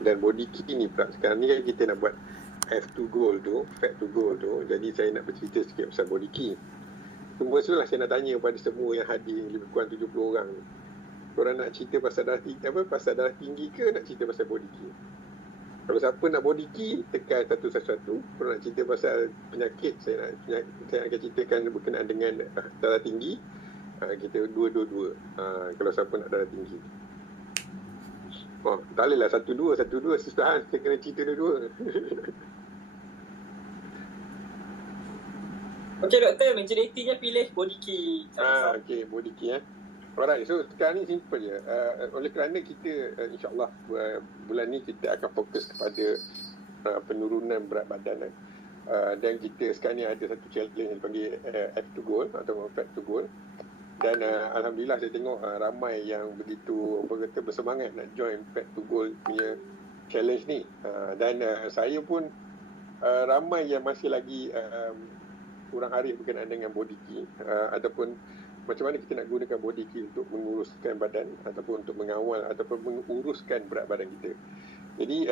Dan body key ni pula sekarang ni kan kita nak buat F2 goal tu, fat to goal tu. Jadi saya nak bercerita sikit pasal body key. Semua itulah saya nak tanya kepada semua yang hadir, lebih kurang 70 orang ni. Korang nak cerita pasal darah tinggi, pasal darah tinggi ke nak cerita pasal body key? Kalau siapa nak body key, tekan 111. Kalau nak cerita pasal penyakit, saya akan ceritakan berkenaan dengan darah tinggi. Kita dua-dua. Kalau siapa nak darah tinggi. Oh, tak boleh lah satu-dua susahan. Kita kena cerita dua-dua. Okey doktor, majoritinya pilih body key. Okey, body key Alright, so sekarang ni simple je. Oleh kerana kita insyaAllah bulan ni kita akan fokus kepada penurunan berat badan dan kita sekarang ni ada satu challenge yang dipanggil F2 goal atau fat to goal. Dan Alhamdulillah saya tengok ramai yang begitu bersemangat nak join fat to goal punya challenge ni. Dan saya pun ramai yang masih lagi kurang arif berkenaan dengan body key ataupun macam mana kita nak gunakan body key untuk menguruskan badan ataupun untuk mengawal ataupun menguruskan berat badan kita. Jadi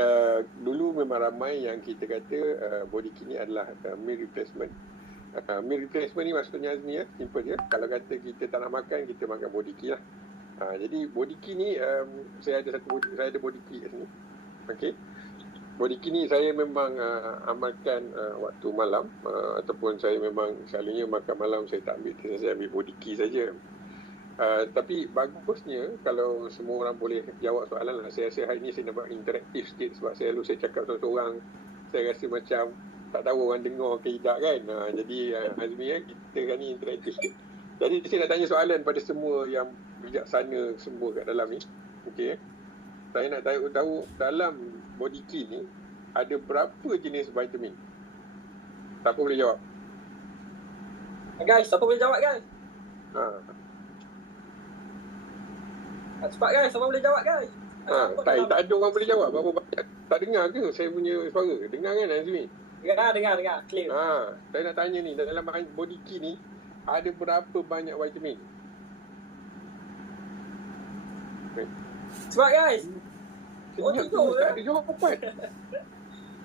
dulu memang ramai yang kita kata body key ni adalah meal replacement. Meal replacement ni maksudnya Azmi simple je. Kalau kata kita tak nak makan, kita makan body key lah. Jadi body key ni saya ada body key kat sini. Okey. Body key ni saya memang amalkan waktu malam ataupun saya memang selalunya makan malam saya tak ambil, saya ambil body key saja. Tapi bagusnya kalau semua orang boleh jawab soalan lah. Saya rasa hari ni saya nak buat interaktif sikit sebab saya cakap seorang-seorang, saya rasa macam tak tahu orang dengar ke tidak kan. Jadi Azmi kita kan ni interaktif sikit. Jadi saya nak tanya soalan pada semua yang bijaksana semua kat dalam ni. Okey. Saya nak tahu dalam body key ni ada berapa jenis vitamin? Siapa boleh jawab? Guys, siapa boleh jawab guys? Cepat guys, siapa boleh jawab guys? Tak ada orang boleh jawab. Berapa banyak? Tak dengar ke saya punya suara? Dengar kan Azmi? Dengar, clear. Saya nak tanya ni, dalam body key ni ada berapa banyak vitamin? Cepat guys. Tak ada jawapan.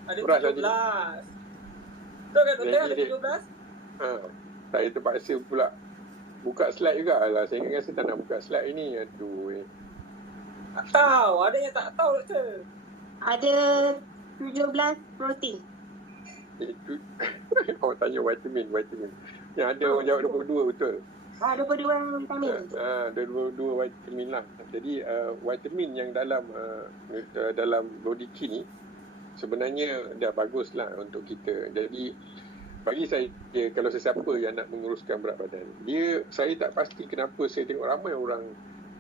Ada 17. Betul kan doktor ada 17? Saya terpaksa pula buka slide juga lah. Saya ingat saya tak nak buka slide ni. Aduh. Tak tahu. Ada yang tak tahu doktor. Ada 17 protein. Itu orang tanya vitamin. Yang ada orang jawab 22 betul. 22 vitamin. Ada 22 vitamin lah. Jadi vitamin yang dalam body key ni sebenarnya dah bagus lah untuk kita. Jadi bagi saya, kalau sesiapa yang nak menguruskan berat badan, saya tak pasti kenapa saya tengok ramai orang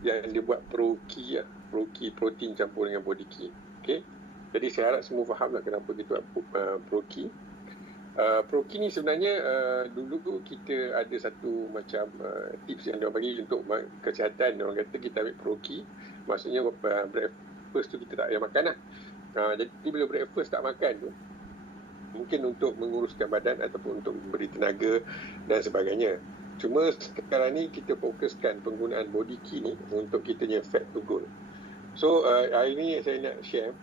yang dia buat pro-key protein campur dengan body key. Okay? Jadi saya harap semua faham lah kenapa kita buat pro-key. Pro-key ni sebenarnya dulu tu kita ada satu macam tips yang dia bagi untuk kesihatan. Orang kata kita ambil pro-key, maksudnya breakfast tu kita tak payah makan lah. Jadi bila breakfast tak makan tu, mungkin untuk menguruskan badan ataupun untuk memberi tenaga dan sebagainya. Cuma sekarang ni kita fokuskan penggunaan body key ni untuk kita punya fat to goal. So hari ni saya nak share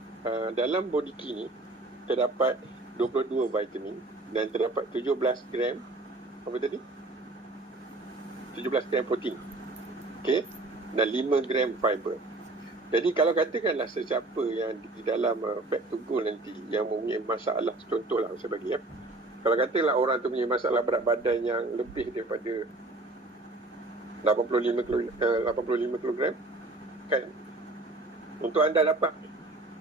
dalam body key ni terdapat 22 vitamin dan terdapat 17 gram apa tadi? 17 gram protein. Okey, dan 5 gram fiber. Jadi kalau katakanlah sesiapa yang di dalam fat to goal nanti yang mempunyai masalah, contohlah saya bagi kalau katakanlah orang tu punya masalah berat badan yang lebih daripada 85 kg kan, untuk anda dapat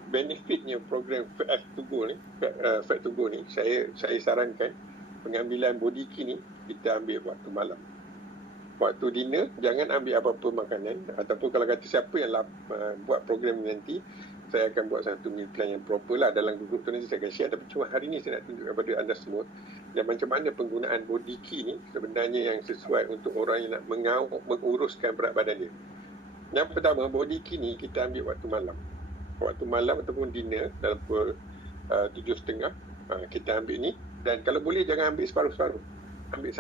benefitnya program fat to go ni, saya sarankan pengambilan body key ni kita ambil waktu malam. Waktu dinner jangan ambil apa-apa makanan, ataupun kalau kata siapa yang buat program ni nanti, saya akan buat satu meal plan yang proper lah. Dalam grup tu nanti saya akan share, tapi cuma hari ni saya nak tunjuk kepada anda semua dan macam mana penggunaan body key ni sebenarnya yang sesuai untuk orang yang nak menguruskan berat badan dia. Yang pertama, body key ni kita ambil waktu malam ataupun dinner dalam pukul 7.30 kita ambil ni. Dan kalau boleh jangan ambil separuh-separuh, ambil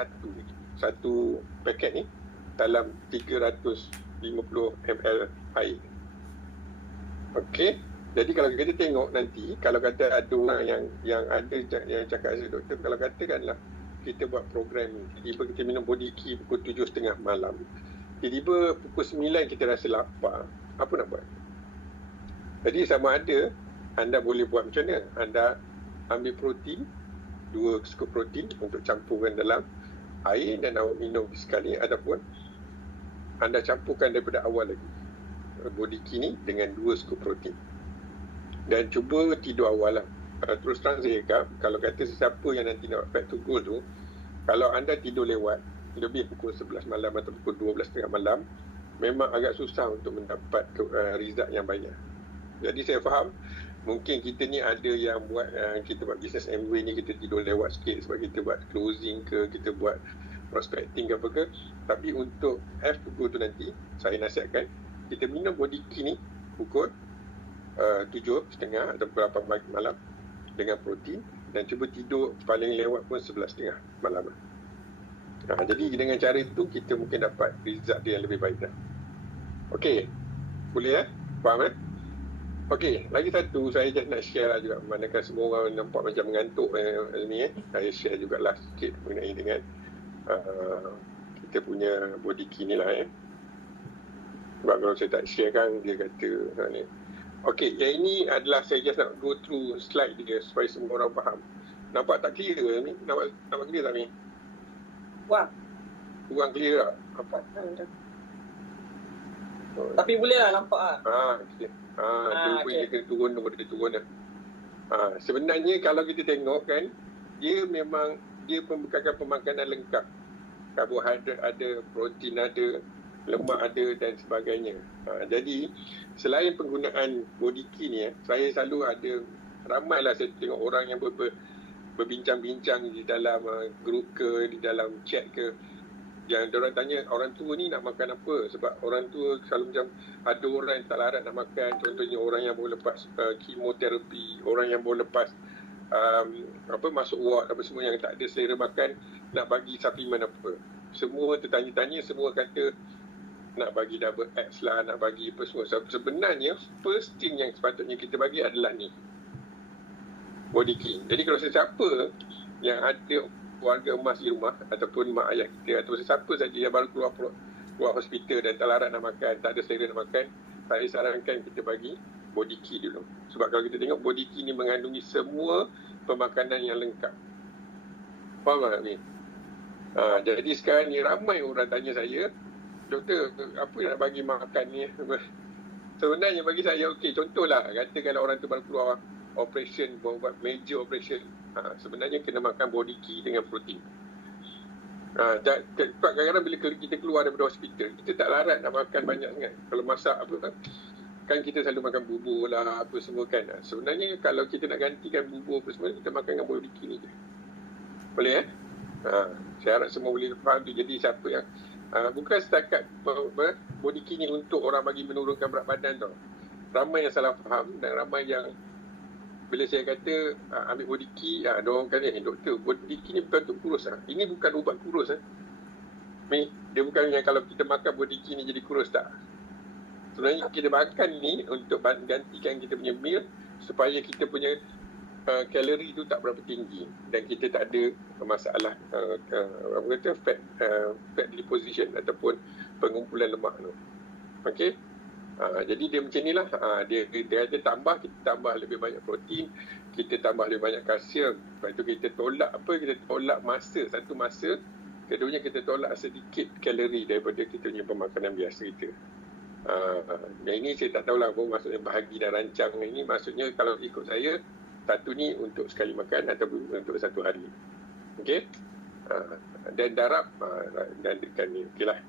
satu paket ni dalam 350 ml air. Okey, Jadi kalau kita tengok nanti, kalau kata ada orang yang cakap saya, doktor, kalau katakanlah kita buat program ni, tiba-tiba kita minum body key pukul 7.30 malam, tiba-tiba pukul 9 kita rasa lapar, apa nak buat? Jadi sama ada anda boleh buat macam mana? Anda ambil protein, 2 scoop protein untuk campurkan dalam air dan awak minum sekali, ataupun anda campurkan daripada awal lagi body key ni dengan 2 scoop protein. Dan cuba tidur awal lah. Terus terang saya cakap, kalau kata sesiapa yang nanti nak back to goal tu, kalau anda tidur lewat, lebih pukul 11 malam atau pukul 12.30 malam, memang agak susah untuk mendapat result yang banyak. Jadi saya faham, mungkin kita ni ada yang buat, kita buat business Amway ni, kita tidur lewat sikit sebab kita buat closing ke, kita buat prospecting ke apa ke. Tapi untuk have to go tu nanti, saya nasihatkan, kita minum body key ni pukul 7.30 atau berapa malam dengan protein, dan cuba tidur paling lewat pun 11.30 malam. Jadi dengan cara itu kita mungkin dapat result dia yang lebih baik dah. Okey, boleh faham Okey, lagi satu saya just nak share lah juga, manakala semua orang nampak macam mengantuk ni saya share jugalah sikit mengenai dengan kita punya body key ni lah sebab kalau saya tak share kan dia kata ni. Okey, yang ini adalah saya just nak go through slide dia supaya semua orang faham. Nampak tak clear ke ni? Nampak clear tak ni? Wah. Kurang clear tak? Apa? Tapi boleh lah nampak lah. Okay. Dia kena turun dah. Sebenarnya kalau kita tengok kan, dia memang dia pembekalkan pemakanan lengkap. Karbohidrat ada, protein ada, lemak ada dan sebagainya. Jadi selain penggunaan body key ni, saya selalu ada, ramailah saya tengok orang yang berbincang-bincang di dalam grup ke, di dalam chat ke, yang diorang tanya orang tua ni nak makan apa, sebab orang tua selalu macam ada orang yang tak larat nak makan, contohnya orang yang baru lepas kemoterapi, orang yang baru lepas masuk ward apa semua, yang tak ada selera makan, nak bagi suplemen apa. Semua tertanya-tanya, semua kata nak bagi double X lah, nak bagi apa semua. Sebenarnya first thing yang sepatutnya kita bagi adalah ni, body key. Jadi kalau sesiapa yang ada keluarga emas di rumah, ataupun mak ayah kita, atau sesiapa saja yang baru keluar hospital dan tak larat nak makan, tak ada selera nak makan, saya sarankan kita bagi body key dulu. Sebab kalau kita tengok, body key ni mengandungi semua pemakanan yang lengkap. Faham tak ni? Jadi sekarang ni ramai orang tanya saya, doktor, apa yang nak bagi makan ni? Sebenarnya bagi saya, okey, contohlah, katakan orang tu baru keluar operation, buat major operation, sebenarnya kena makan body key dengan protein. Kadang-kadang bila kita keluar daripada hospital, kita tak larat nak makan banyak sangat. Kalau masak apa kan kita selalu makan bubur lah, apa semua kan. Sebenarnya kalau kita nak gantikan bubur apa semua, kita makan dengan body key ni je. Boleh saya harap semua boleh faham tu. Jadi siapa yang bukan setakat body key ni untuk orang bagi menurunkan berat badan tau. Ramai yang salah faham, dan ramai yang bila saya kata ambil body key, diorang kata, doktor, body key ni bukan untuk kurus ini bukan ubat kurus dia bukan yang kalau kita makan body key ni jadi kurus, tak. Sebenarnya kita makan ni untuk gantikan kita punya meal, supaya kita punya kalori tu tak berapa tinggi, dan kita tak ada masalah fat deposition ataupun pengumpulan lemak tu. Okey. Jadi dia macam inilah. Dia ada tambah, kita tambah lebih banyak protein, kita tambah lebih banyak kalsium. Lepas tu kita tolak masa, satu masa. Keduanya kita tolak sedikit kalori daripada kita punya pemakanan biasa kita. Yang ini saya tak tahulah apa maksudnya bahagi dan rancang ini. Maksudnya kalau ikut saya, satu ni untuk sekali makan atau untuk satu hari. Okey. Dan darab dan dekat ni. Okeylah.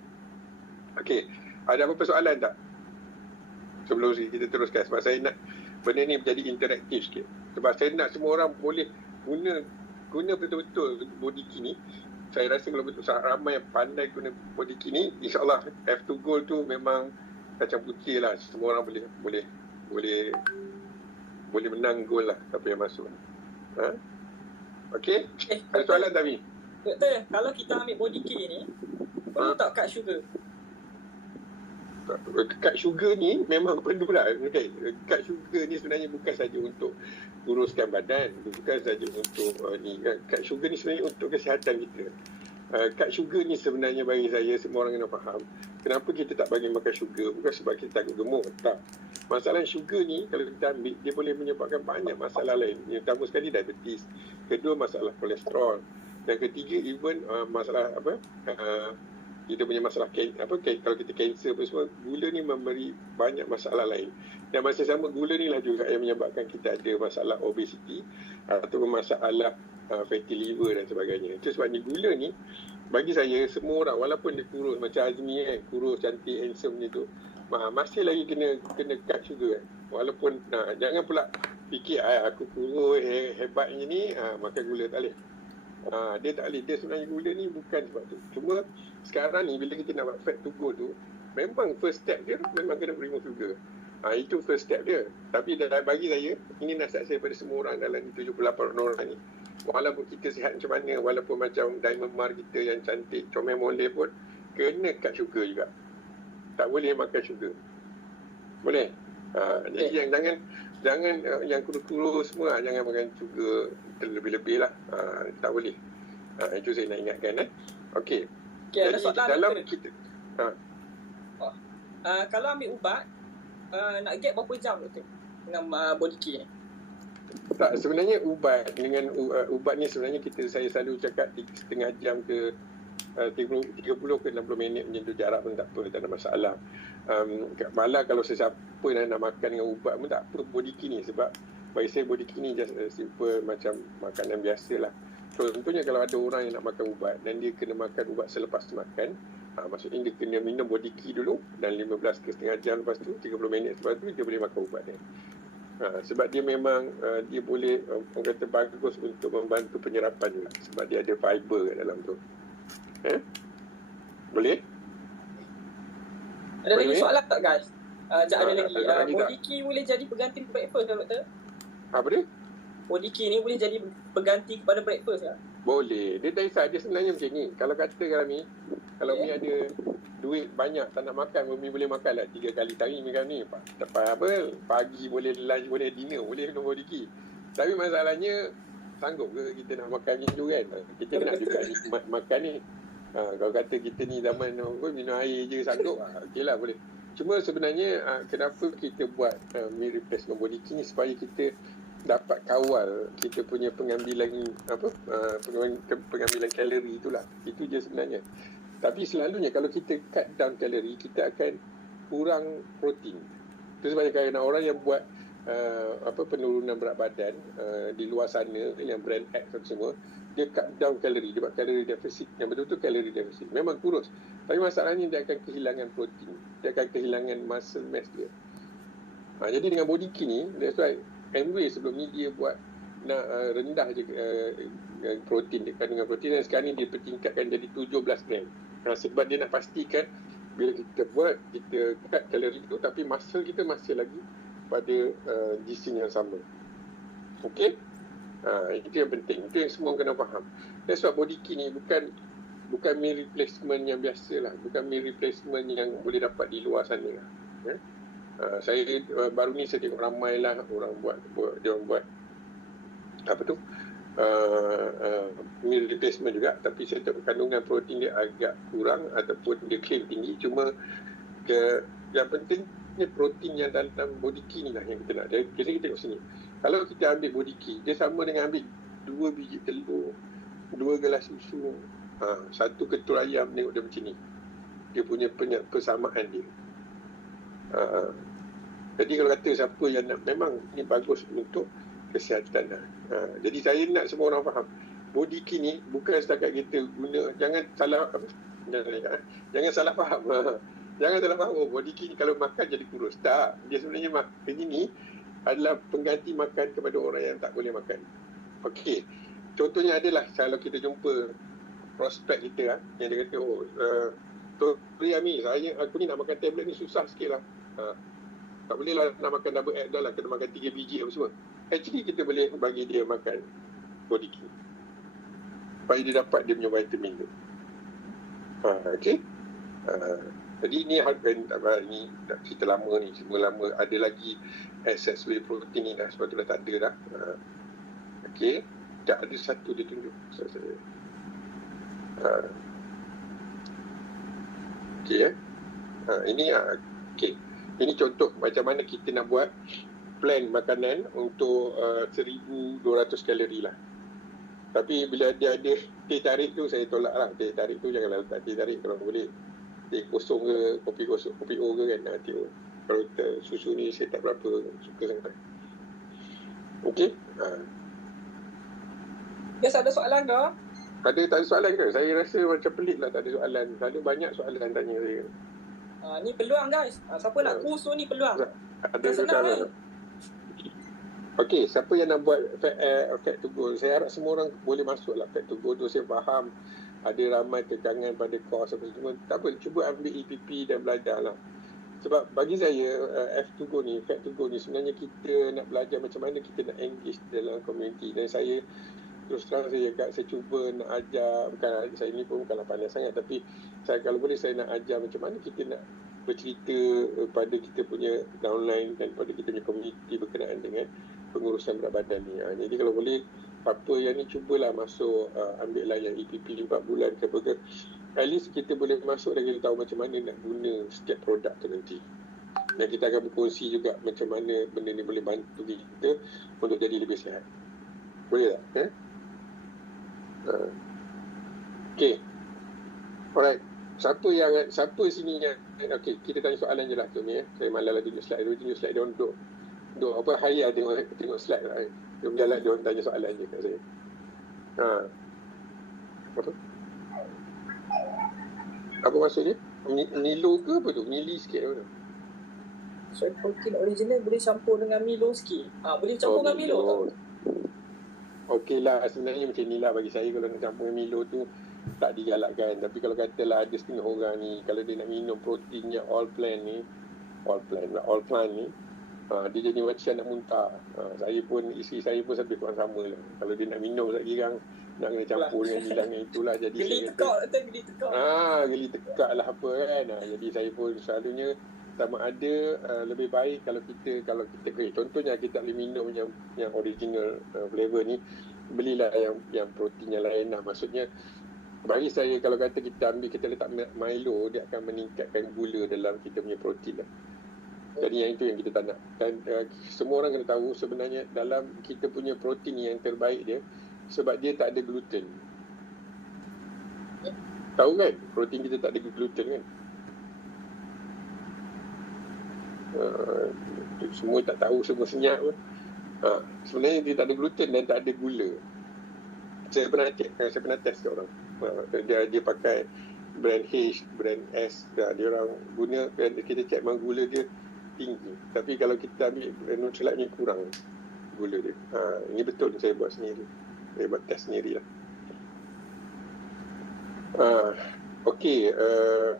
Okey. Ada apa-apa soalan tak? Sebelum kita teruskan, sebab saya nak benda ni menjadi interaktif sikit. Sebab saya nak semua orang boleh guna betul-betul body key ni. Saya rasa kalau betul ramai yang pandai guna body key ni, insyaAllah F2 goal tu memang kacang putih lah. Semua orang boleh menang gol lah, siapa yang masuk. Okey? Ada soalan tak, Mi? Doktor, kalau kita ambil body key ni, perlu tak cut sugar? kad sugar ni memang perlu lah. Okay. Kad sugar ni sebenarnya bukan saja untuk kuruskan badan, bukan saja untuk ni. Kad sugar ni sebenarnya untuk kesihatan kita. Kad sugar ni sebenarnya bagi saya, semua orang kena faham kenapa kita tak bagi makan sugar. Bukan sebab kita takut gemuk, tak. Masalah sugar ni kalau kita ambil, dia boleh menyebabkan banyak masalah lain. Yang pertama sekali diabetes, kedua masalah kolesterol, dan ketiga even masalah kita punya masalah kalau kita kanser apa semua. Gula ni memberi banyak masalah lain, dan masa sama gula ni lah juga yang menyebabkan kita ada masalah obesity ataupun masalah fatty liver dan sebagainya. Itu sebabnya gula ni bagi saya, semua orang walaupun dia kurus macam Azmi kurus cantik handsome macam tu, masih lagi kena cut sugar walaupun jangan pula fikir aku kurus hebatnya ni makan gula, tak boleh. Dia tak boleh. Dia sebenarnya gula ni bukan sebab tu. Cuma sekarang ni bila kita nak buat fat to go tu, memang first step dia memang kena remove sugar. Itu first step dia. Tapi bagi saya, ini nasihat saya pada semua orang dalam 78 orang ni. Walaupun kita sihat macam mana, walaupun macam Diamond Mar kita yang cantik, comel moleh pun, kena cut sugar juga. Tak boleh makan sugar. Boleh? Jadi yang jangan yang kurus-kurus semua, jangan makan sugar terlebih-lebih lah. Tak boleh. Itu saya nak ingatkan. Okey. Ada jadi soalan dalam doktor. kita Kalau ambil ubat, nak get berapa jam doktor dengan body care ni? tak, sebenarnya ubat dengan ubat ni sebenarnya saya selalu cakap 3.5 jam ke 30 ke 60 minit macam tu, jarak pun tak apa, tak ada masalah. Malah kalau sesiapa yang nak makan dengan ubat pun tak apa body care ni, sebab bagi saya body care ni just simple macam makanan biasa lah. Contohnya kalau ada orang yang nak makan ubat dan dia kena makan ubat selepas makan, maksudnya dia kena minum body care dulu, dan 15 ke setengah jam lepas tu, 30 minit lepas tu dia boleh makan ubat dia. Sebab dia memang dia boleh orang kata bagus untuk membantu penyerapan juga, sebab dia ada fiber kat dalam tu. Boleh? Ada lagi soalan tak guys? Ada lagi. lagi Body care boleh jadi pengganti breakfast tak doktor? Apa dia? Body care ni boleh jadi pengganti kepada breakfast tak? Boleh. Dia tak kisah. Dia sebenarnya macam ni. Kalau kata kalau Mi ada duit banyak tak nak makan, Mi boleh makan lah 3 kali sehari makan ni. Pagi boleh, lunch boleh, dinner boleh minum body care. Tapi masalahnya, sanggup ke kita nak makan macam tu kan? Kita nak juga nikmat makan ni. Kalau kata kita ni zaman minum air je sanggup, okey lah boleh. Cuma sebenarnya kenapa kita buat meal replacement body care ni, supaya kita dapat kawal kita punya pengambilan pengambilan kalori itulah. Itu je sebenarnya. Tapi selalunya kalau kita cut down kalori, kita akan kurang protein. Itu sebabnya kadang orang yang buat penurunan berat badan di luar sana, yang brand X dan semua, dia cut down kalori, dia buat kalori deficit, yang betul-betul kalori deficit. Memang kurus, tapi masalahnya dia akan kehilangan protein, dia akan kehilangan muscle mass dia. Jadi dengan body care ni, that's why Amway sebelum ni dia buat nak rendah je protein, kandungan protein, dan sekarang ni dia pertingkatkan jadi 17 gram. Sebab dia nak pastikan bila kita cut kalori tu, tapi muscle kita masih lagi pada gisim yang sama. Okey? Itu yang penting. Itu yang semua kena faham. That's why body care ni bukan meal replacement yang biasa lah. Bukan meal replacement yang boleh dapat di luar sana lah. Saya baru ni saya tengok ramai lah orang buat meal replacement juga, tapi saya tengok kandungan protein dia agak kurang ataupun dia claim tinggi. Cuma yang pentingnya protein yang dalam body care ni lah yang kita nak. Jadi kita tengok sini, kalau kita ambil body care, dia sama dengan ambil 2 biji telur, 2 gelas susu, 1 ketul ayam. Tengok dia macam ni, dia punya persamaan dia. Jadi kalau kata siapa yang nak, memang ini bagus untuk kesihatan lah. Jadi saya nak semua orang faham, body care ni bukan setakat kita guna, jangan salah faham. Jangan salah faham, body care ni kalau makan jadi kurus. Tak, dia sebenarnya ini adalah pengganti makan kepada orang yang tak boleh makan. Okey, contohnya adalah kalau kita jumpa prospek kita yang dia kata, Tori Ami, aku ni nak makan tablet ni susah sikit lah. Tak boleh lah nak makan double egg dah lah, kena makan 3 biji apa semua. Actually kita boleh bagi dia makan body care supaya dia dapat dia punya vitamin tu. Okey. Jadi ni ni cerita lama ni, semua lama. Ada lagi access whey protein ni dah, sebab tu dah tak ada dah. Okey, tak ada satu dia tunjuk. Okey ini okey. Ini contoh macam mana kita nak buat plan makanan untuk 1,200 kalori lah. Tapi bila dia ada teh tarik tu, saya tolak lah. Teh tarik tu janganlah letak teh tarik kalau boleh. Teh kosong ke, kopi kosong, kopi O ke kan. Kalau susu ni saya tak berapa suka sangat. Okey. Biasa ada soalan ke? Tak ada soalan ke? Saya rasa macam pelik lah tak ada soalan. Selalu banyak soalan tanya saya. Ni peluang guys. Siapa nak kursus ni peluang. Ada senang soalan. Okey, siapa yang nak buat Fat to Goal? Saya harap semua orang boleh masuk lah Fat to Goal tu. Saya faham ada ramai tekangan pada kos apa semua. Tak apa, cuba ambil EPP dan belajar lah. Sebab bagi saya Fat to Go ni sebenarnya kita nak belajar macam mana kita nak engage dalam community. Dan saya terus terang saya cuba nak ajar, bukan saya ni pun bukanlah pandai sangat, tapi saya kalau boleh saya nak ajar macam mana kita nak bercerita pada kita punya downline dan pada kita punya community berkenaan dengan pengurusan berat badan ni. Jadi kalau boleh apa yang ni cubalah masuk, ambil lah yang EPP 4 bulan ke apa. At least kita boleh masuk dan kita tahu macam mana nak guna setiap produk tu nanti. Dan kita akan berkongsi juga macam mana benda ni boleh bantu kita untuk jadi lebih sihat. Boleh tak? Okay. Alright. Siapa sini yang okey, kita tanya soalan je lah tu ni. Saya malas lah tunjuk slide. Tunjuk slide dia duduk apa hari tengok slide lah. Dia berjalan dia orang tanya soalan je kat saya. Apa maksud dia? Milo ke apa tu? Mili sikit apa tu? So protein original boleh campur dengan Milo sikit. Boleh campur dengan Milo tak? Okey lah, sebenarnya macam ni lah bagi saya. Kalau nak campur dengan Milo tu tak digalakkan. Tapi kalau katalah ada setengah orang ni, kalau dia nak minum proteinnya all plant ni, dia jadi macam nak muntah. Isteri saya pun sampai kurang sama lah. Kalau dia nak minum tak kira nak kena campur dengan bilang itulah. Jadi geli tekak. Geli tekak lah apa kan. Jadi saya pun selalunya sama ada lebih baik kalau kita contohnya kita boleh minum yang original flavor ni, belilah yang protein yang lain lah. Maksudnya bagi saya kalau kata kita letak Milo, dia akan meningkatkan gula dalam kita punya protein lah. Jadi yang itu yang kita tak nak. Dan semua orang kena tahu sebenarnya dalam kita punya protein yang terbaik dia, sebab dia tak ada gluten. Tahu kan? Protein kita tak ada gluten kan? Semua tak tahu, semua senyap pun. Sebenarnya dia tak ada gluten dan tak ada gula. Saya pernah test kat orang. Dia pakai brand H, brand S. Dia orang guna, kita check memang gula dia tinggi. Tapi kalau kita ambil Nutrilite ni kurang gula dia. Ini betul saya buat sendiri. Saya buat test sendiri lah. Okey,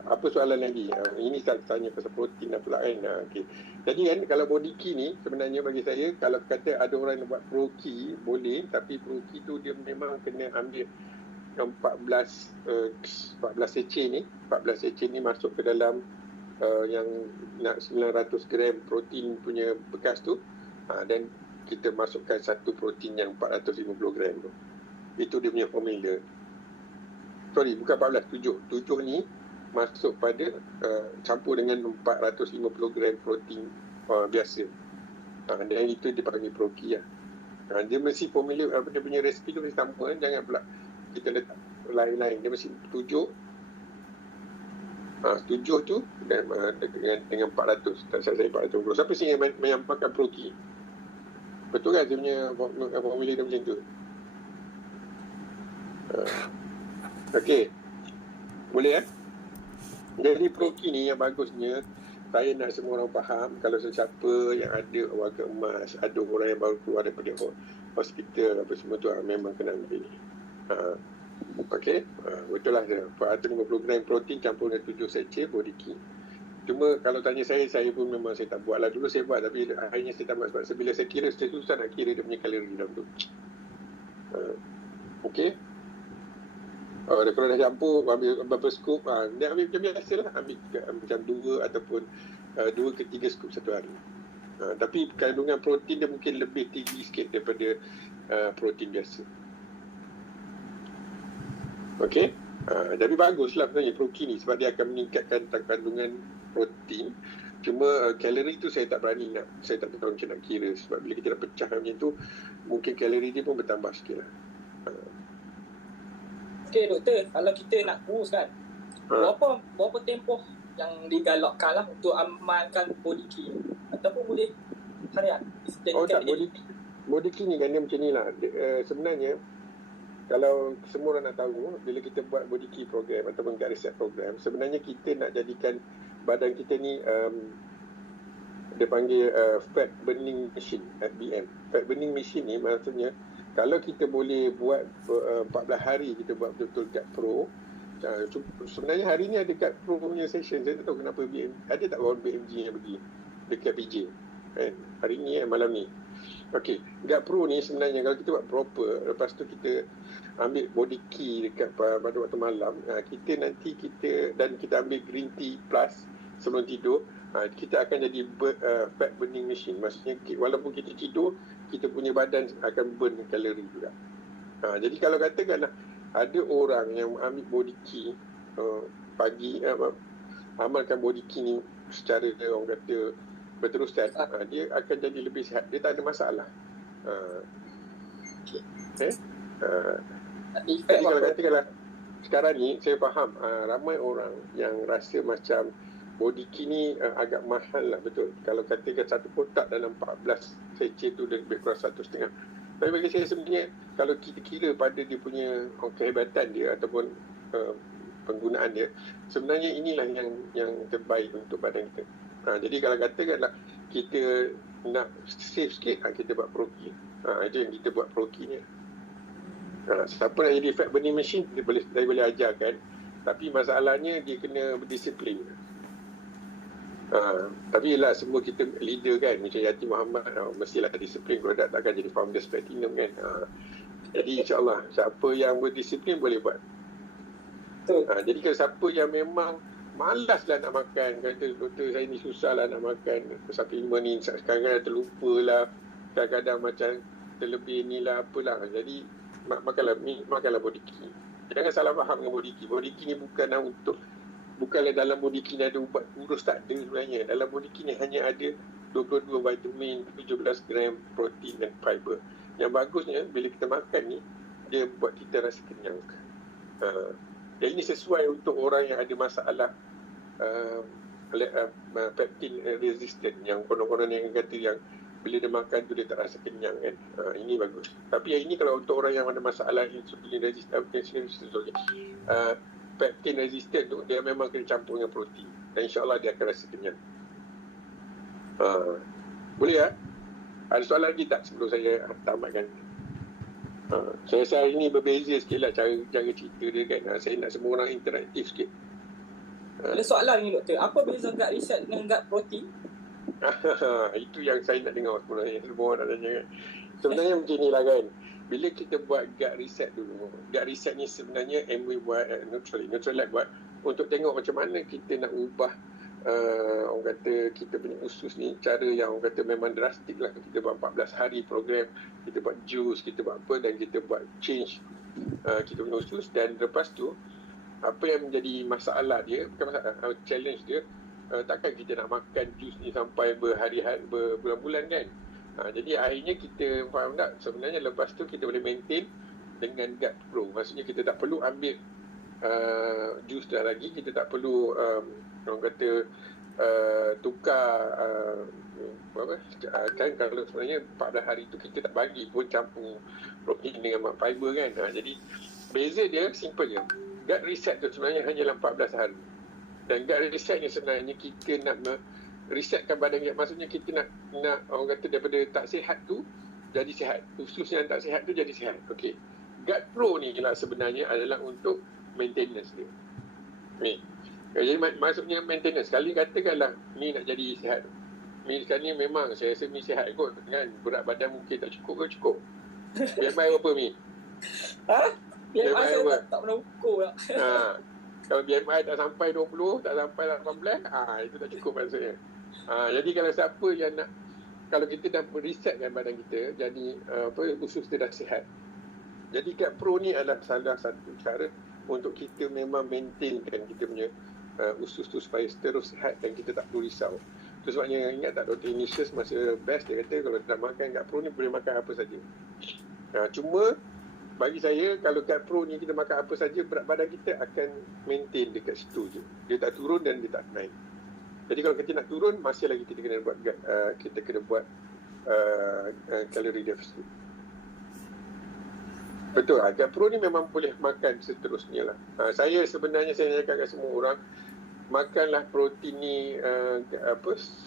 apa soalan lagi? Ini saya tanya pasal protein lah pula kan. Okay. Jadi kan kalau body key ni sebenarnya bagi saya, kalau kata ada orang yang buat pro key boleh, tapi pro key tu dia memang kena ambil 14 cc ni masuk ke dalam yang nak 900 gram protein punya bekas tu, dan kita masukkan satu protein yang 450 gram tu. Itu dia punya formula. Sorry, bukan 14, 7 ni masuk pada campur dengan 450 gram protein biasa. Dan itu dipanggil proki lah. Dia mesti formula, dia punya resipi tu mesti sama. Jangan pula kita letak lain-lain. Dia mesti 7 tu dengan 400. Tak salah saya 450. Siapa sih yang makan proki? Betul kan dia punya formula dia macam tu? Okey. Boleh Jadi proki ni yang bagusnya, saya nak semua orang faham, kalau sesiapa yang ada warga emas, ada orang yang baru keluar daripada hospital apa semua tu, memang kena ambil ni. Okey, betul lah. 450 gram protein campur dengan 7 sachet body key. Cuma kalau tanya saya pun memang saya tak buat lah. Dulu saya buat tapi akhirnya saya tak buat sebab bila saya kira, saya susah nak kira dia punya kalori dalam tu. Okey. Kalau dah campur, ambil beberapa scoop, dia ambil macam biasa lah. Ambil macam 2 ataupun 2 ke 3 scoop satu hari. Tapi kandungan protein dia mungkin lebih tinggi sikit daripada protein biasa. Okey. Jadi baguslah sebenarnya protein ni sebab dia akan meningkatkan kandungan protein. Cuma kalori tu saya tak berani saya tak tahu macam nak kira sebab bila kita dah pecah macam tu mungkin kalori dia pun bertambah sikit lah. Okey doktor, kalau kita nak kurus kan, berapa tempoh yang digalakkan lah untuk amalkan body key ataupun boleh harian? Tak, body key ni kan dia macam ni lah. Sebenarnya kalau semua orang nak tahu, bila kita buat body key program ataupun gut reset program, sebenarnya kita nak jadikan badan kita ni dia panggil fat burning machine, FBM. Fat burning machine ni maksudnya kalau kita boleh buat 14 hari kita buat betul-betul gut pro. Sebenarnya hari ni ada gut pro punya session. Saya tak tahu kenapa ada tak orang BMG yang pergi dekat PJ kan? Hari ni malam ni. Okey, gut pro ni sebenarnya kalau kita buat proper, lepas tu kita ambil body key dekat pada waktu malam, kita ambil green tea plus sebelum tidur, kita akan jadi fat burning machine. Maksudnya walaupun kita tidur, kita punya badan akan burn kalori juga. Jadi kalau katakanlah ada orang yang ambil body key pagi, amalkan body key ni secara orang kata berterusan, dia akan jadi lebih sihat. Dia tak ada masalah. Jadi kalau katakanlah sekarang ni saya faham ramai orang yang rasa macam body key ni agak mahal lah, betul. Kalau katakan satu kotak dalam 14 cc tu lebih kurang 1.5. Tapi bagi saya sebenarnya kalau kita kira pada dia punya kehebatan dia ataupun penggunaan dia, sebenarnya inilah yang terbaik untuk badan kita. Jadi kalau katakanlah kita nak save sikit, kita buat pro-key. Itu yang kita buat pro-key ni. Siapa nak jadi fat burning machine, saya boleh ajarkan. Tapi masalahnya dia kena berdisiplin. Tapi lah semua kita leader kan, macam Yati Muhammad, mestilah disiplin. Kalau takkan jadi Founders Platinum kan. Jadi insyaAllah siapa yang berdisiplin boleh buat. Jadi kalau siapa yang memang malas lah nak makan, kata doktor saya ni susah lah nak makan supplement ni, sekarang dah terlupa lah, kadang-kadang macam terlebih ni lah apalah, jadi makanlah body key. Jangan salah faham dengan body key. Body key ni bukanlah dalam body key ni ada ubat kurus, tak ada sebenarnya. Dalam body key ni hanya ada 22 vitamin, 17 gram protein dan fiber. Yang bagusnya bila kita makan ni, dia buat kita rasa kenyang. Dan ini sesuai untuk orang yang ada masalah peptin resistant, yang konon-konon yang kata yang bila dia makan tu dia tak rasa kenyang kan. Ini bagus. Tapi yang ini kalau untuk orang yang ada masalah insulin resistant, peptin resistant tu, dia memang kena campur dengan protein. Dan insyaAllah dia akan rasa kenyang. Boleh ya? Ada soalan lagi tak sebelum saya tamatkan? Saya rasa hari ni berbeza sikit lah cara cerita dia kan. Saya nak semua orang interaktif sikit. Ada soalan ni doktor, apa beza gut reset dengan gut protein? Itu yang saya nak dengar sebenarnya. Semua orang nak tanya kan. Sebenarnya macam ni lah kan. Bila kita buat gut reset dulu, gut reset ni sebenarnya MW buat, Nutrilite buat untuk tengok macam mana kita nak ubah orang kata kita punya usus ni, cara yang orang kata memang drastik lah. Kita buat 14 hari program, kita buat juice, kita buat apa, dan kita buat change kita punya usus. Dan lepas tu apa yang menjadi masalah dia, bukan masalah, challenge dia, takkan kita nak makan jus ni sampai berhari-hari, berbulan-bulan kan. Jadi akhirnya kita faham tak, sebenarnya lepas tu kita boleh maintain dengan gut pro. Maksudnya kita tak perlu ambil jus dah lagi, kita tak perlu orang kata tukar kan. Kalau sebenarnya 14 hari tu kita tak bagi pun campur protein dengan fiber kan. Jadi beza dia simple je. Gut reset tu sebenarnya hanya 14 hari. Dan gut reset ni sebenarnya kita nak resetkan badan kita. Maksudnya kita nak orang kata daripada tak sihat tu jadi sihat. Usus yang tak sihat tu jadi sihat. Okey. Gut pro ni lah sebenarnya adalah untuk maintenance dia. Ni. Jadi maksudnya maintenance. Kali katakanlah ni nak jadi sihat. Mi sekarang ni memang saya rasa Mi sihat kot kan. Berat badan mungkin tak cukup ke cukup. BMI berapa Mi? BMI saya tak pernah ukur lah. Kalau BMI tak sampai 20, tak sampai 18, itu tak cukup maksudnya. Jadi kalau siapa yang nak, kalau kita dah merisetkan badan kita, jadi usus kita dah sihat. Jadi Cat Pro ni adalah salah satu cara untuk kita memang maintainkan kita punya usus tu supaya terus sihat dan kita tak perlu risau. Itu sebabnya ingat tak Dr. Initius masa best dia kata kalau nak makan Cat Pro ni boleh makan apa saja. Cuma bagi saya kalau Cat Pro ni kita makan apa saja, berat badan kita akan maintain dekat situ je. Dia tak turun dan dia tak naik. Jadi kalau kita nak turun, masih lagi kita kena buat calorie deficit. Betul, Cat Pro ni memang boleh makan seterusnya lah. Saya sebenarnya saya cakap kat semua orang, makanlah protein ni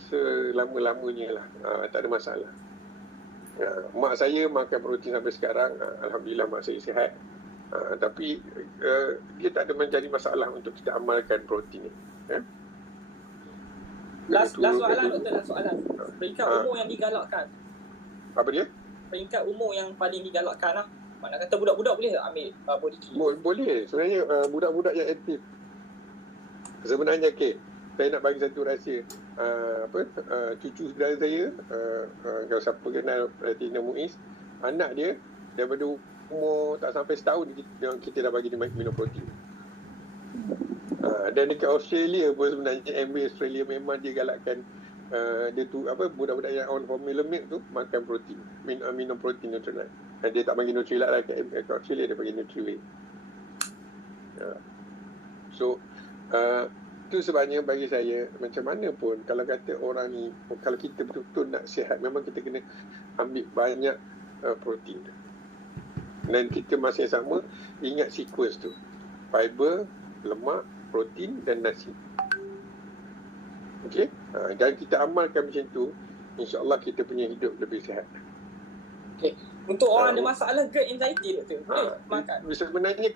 selama-lamanya lah. Tak ada masalah. Mak saya makan protein sampai sekarang, alhamdulillah mak saya sihat. Tapi dia tak ada menjadi masalah untuk kita amalkan protein ni. Last soalan doktor, last soalan. Peringkat umur yang digalakkan. Apa dia? Peringkat umur yang paling digalakkan lah. Mana kata budak-budak boleh tak ambil body key? Boleh. Sebenarnya budak-budak yang aktif. Sebenarnya saya nak bagi satu rahsia. Cucu saudara saya, kalau siapa kenal Tina Muiz, anak dia daripada umur tak sampai setahun kita dah bagi dia minum protein. Dan dekat Australia pun sebenarnya MBA Australia memang dia galakkan dia tu budak-budak yang on formula milk tu makan protein, minum protein Nutrilite. Dia tak bagi Nutrilite lah kat Australia, dia bagi Nutrilite. So itu sebabnya bagi saya, macam mana pun kalau kata orang ni, kalau kita betul-betul nak sihat, memang kita kena ambil banyak protein. Dan kita masih sama ingat sequence tu, fiber, lemak, protein dan nasi. Okey, dan kita amalkan macam tu, insya-Allah kita punya hidup lebih sihat. Okey, untuk orang ada masalah GERD anxiety doktor, boleh makan? Sebenarnya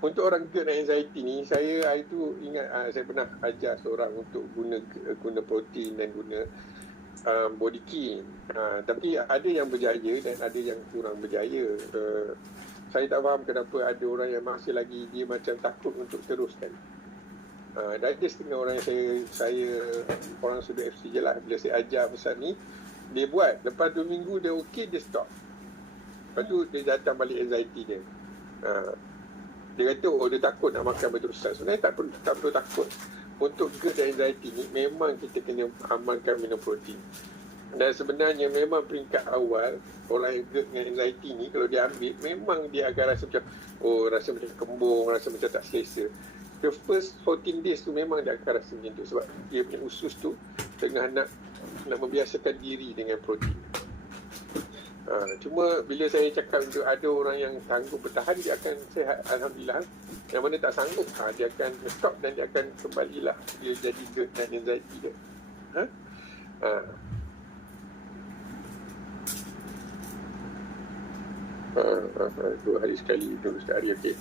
untuk orang GERD dan anxiety ni, saya hari tu ingat saya pernah ajar seorang untuk guna protein dan guna body key. Tapi ada yang berjaya dan ada yang kurang berjaya. Saya tak faham kenapa ada orang yang masih lagi dia macam takut untuk teruskan. Dan ada setengah orang yang saya orang sudah FC je lah, bila saya ajar pasal ni, dia buat, lepas 2 minggu dia okey, dia stop. Lepas tu dia datang balik anxiety dia. Dia kata dia takut nak makan berterusan. Sebenarnya tak perlu takut. Untuk GERD dan anxiety ni memang kita kena amalkan minum protein. Dan sebenarnya memang peringkat awal orang yang GERD dengan anxiety ni, kalau dia ambil, memang dia akan rasa macam rasa macam kembung, rasa macam tak selesa. The first 14 days tu memang dia akan rasa macam tu, sebab dia punya usus tu tengah nak membiasakan diri dengan protein. Cuma bila saya cakap untuk ada orang yang sanggup bertahan, dia akan sihat, alhamdulillah. Yang mana tak sanggup, dia akan stop dan dia akan kembalilah dia jadi GERD dan anxiety dia. 2 hari sekali, 2 hari, okey.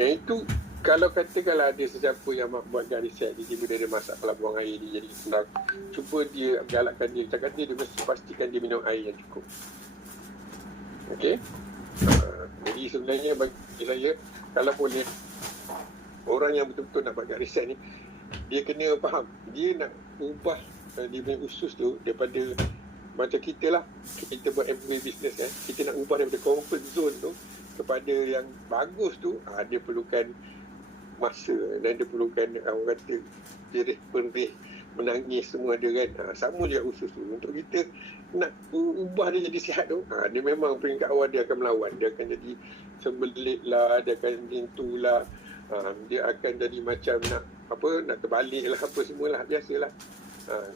Yang itu, kalau katakanlah ada sesiapa yang buat riset, dia tiba dia masak kalau buang air, dia jadi senang. Cuba dia galakkan dia, cakap dia mesti pastikan dia minum air yang cukup. Okey. Jadi sebenarnya bagi saya, kalau boleh, orang yang betul-betul nak buat riset ni, dia kena faham, dia nak ubah dia punya usus tu daripada macam kita lah, kita buat MBA business kan, kita nak ubah daripada comfort zone tu kepada yang bagus tu, dia perlukan masa dan dia perlukan orang kata perih, menangis semua ada kan. Sama juga usus tu, untuk kita nak ubah dia jadi sihat tu, dia memang peringkat awal dia akan melawan, dia akan jadi sembelit lah, dia akan rintu lah, dia akan jadi macam nak terbalik lah, apa semualah, biasalah.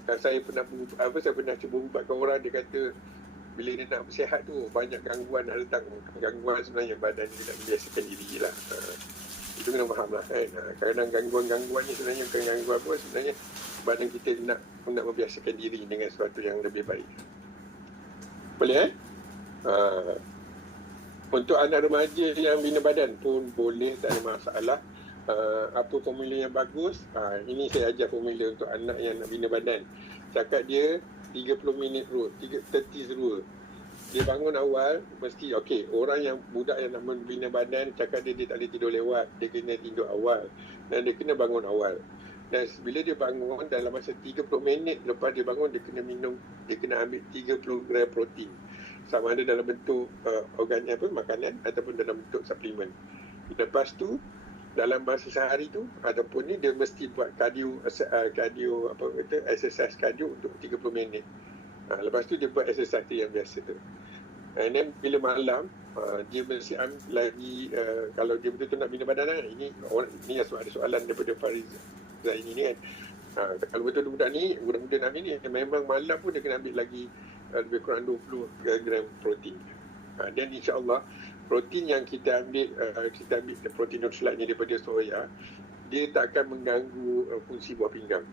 Kan saya pernah cuba ubatkan orang, dia kata bila dia nak bersihat tu banyak gangguan nak datang. Gangguan sebenarnya badan dia nak biasakan diri lah. Itu kena faham lah kan. Kadang gangguan ni sebenarnya bukan gangguan apa, sebenarnya badan kita nak membiasakan diri dengan sesuatu yang lebih baik. Boleh Untuk anak remaja yang bina badan pun boleh, tak ada masalah. Apa formula yang bagus, ini saya ajar formula untuk anak yang nak bina badan. Cakap dia 30 minit rule, 30 rule. dia bangun awal, mesti okey, orang yang budak yang nak membina badan cakap dia tak boleh tidur lewat, dia kena tidur awal dan dia kena bangun awal. Dan bila dia bangun, dalam masa 30 minit lepas dia bangun, dia kena minum, dia kena ambil 30 gram protein, sama ada dalam bentuk makanan ataupun dalam bentuk suplemen. Lepas tu dalam masa sehari tu ataupun ni dia mesti buat exercise cardio untuk 30 minit. Lepas tu dia buat exercise yang biasa tu. And then bila malam dia mesti ambil lagi kalau dia betul-betul nak bina badan ini ada soalan daripada Fariz Zaini ni kan. Kalau betul budak muda nak ni memang malam pun dia kena ambil lagi lebih kurang 20 gram protein. Dan insya-Allah protein yang kita ambil protein Nutrilite ni daripada soya, dia tak akan mengganggu fungsi buah pinggang.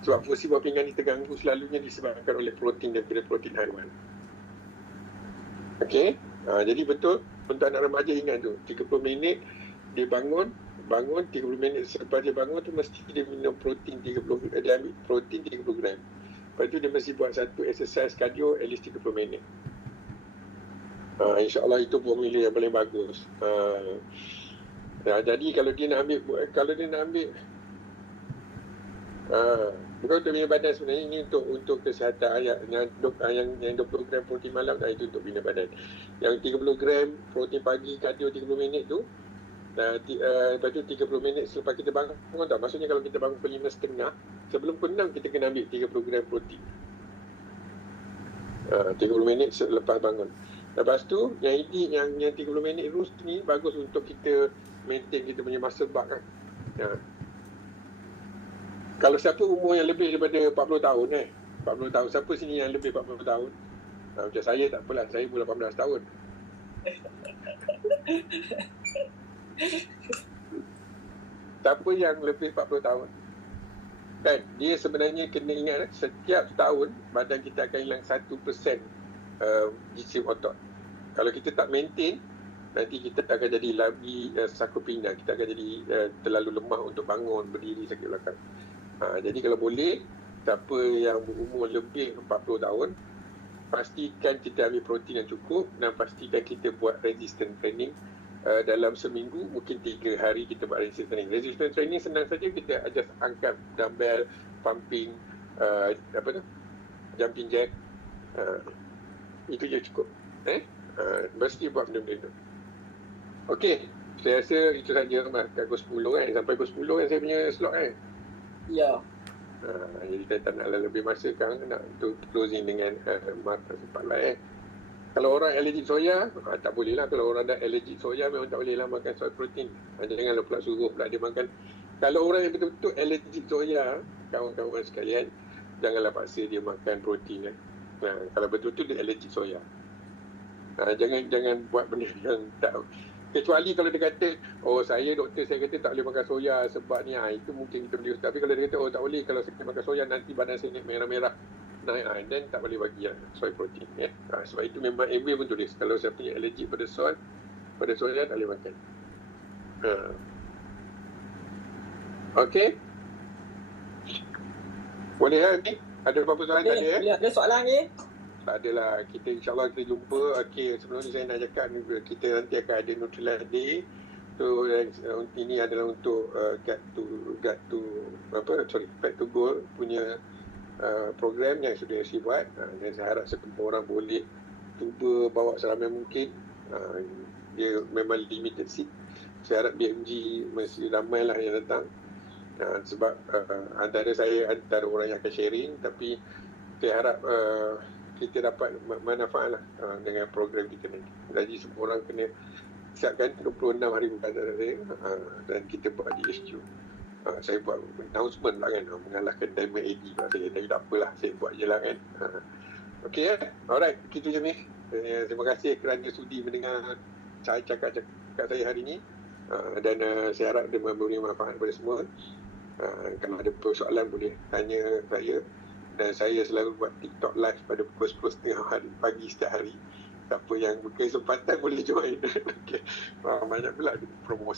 Sebab fungsi buah pinggang ni terganggu selalunya disebabkan oleh protein daripada protein haiwan. Okey, jadi betul untuk anak remaja ingat tu 30 minit dia bangun 30 minit selepas dia bangun tu mesti dia minum protein 30, dia ambil protein 30 gram. Lepas tu dia mesti buat satu exercise cardio at least 30 minit. InsyaAllah itu formula yang paling bagus. Jadi kalau dia nak ambil bukan untuk bina badan sebenarnya, ini untuk kesihatan. Yang 20 gram protein malam itu untuk bina badan. Yang 30 gram protein pagi cardio 30 minit tu, lepas tu 30 minit selepas kita bangun tak. Maksudnya kalau kita bangun pukul 5.30, sebelum pukul 6 kita kena ambil 30 gram protein. 30 minit selepas bangun. Lepas tu yang 30 minit terus ni bagus untuk kita maintain kita punya muscle bulk kan. Kalau siapa umur yang lebih daripada 40 tahun 40 tahun, siapa sini yang lebih 40 tahun? Macam saya tak apalah, saya pun 18 tahun. Siapa yang lebih 40 tahun? Kan, dia sebenarnya kena ingat setiap tahun badan kita akan hilang 1% jisim otot. Kalau kita tak maintain, nanti kita akan jadi lagi sarkopenia, kita akan jadi terlalu lemah untuk bangun, berdiri, sakit belakang. Jadi kalau boleh, siapa yang berumur lebih 40 tahun, pastikan kita ambil protein yang cukup dan pastikan kita buat resistance training. Dalam seminggu mungkin 3 hari kita buat resistance training. Resistance training senang saja, kita just angkat dumbbell, pumping, jumping jack, itu je cukup. Mesti buat benda-benda tu. Okey, saya rasa itu saja kat pukul 10 kan. Sampai pukul 10 kan saya punya slot kan. Ya. Jadi saya tak nak lebih masa kan, nak untuk closing dengan mata sempat lah Kalau orang allergic soya, tak boleh lah. Kalau orang dah allergic soya, memang tak boleh lah makan soy protein. Janganlah pula suruh pula dia makan. Kalau orang yang betul-betul allergic soya, kawan-kawan sekalian, janganlah paksa dia makan protein. Kalau betul-betul dia allergic soya. Jangan buat benda yang tak. Kecuali kalau dia kata, doktor saya kata tak boleh makan soya sebab ni, itu mungkin kita boleh. Tapi kalau dia kata, tak boleh, kalau saya makan soya nanti badan saya merah-merah, dan tak boleh bagi soy protein. Sebab itu memang MA pun tulis, kalau saya punya allergi pada soya tak boleh makan. Okey. Boleh ni? Ada apa-apa soalan tadi Ada soalan ni? Tak adalah. Kita insyaAllah kita jumpa. Okey, sebelum ni saya nak cakap kita nanti akan ada Nutrilite Day. So ini adalah untuk Back to Goal punya program yang sudah saya buat. Dan saya harap semua orang boleh cuba bawa seramai mungkin. Dia memang limited seat. Saya harap BMG mesti ramai lah yang datang. Sebab antara orang yang akan sharing, tapi saya harap kita dapat manfaat lah dengan program kita ni. Jadi semua orang kena siapkan 26 hari berkata saya dan kita buat di HQ. Saya buat announcement lah kan, mengalahkan Diamond AD saya, tapi tak apalah, saya buat je lah kan. Okay, alright, itu je ni. Terima kasih kerana sudi mendengar saya cakap saya hari ni, dan saya harap dia memberi manfaat kepada semua. Kalau ada persoalan boleh tanya saya. Dan saya selalu buat TikTok live pada pukul 10.30 pagi setiap hari. Siapa yang berkesempatan boleh join. Okay. Banyak pula promosi.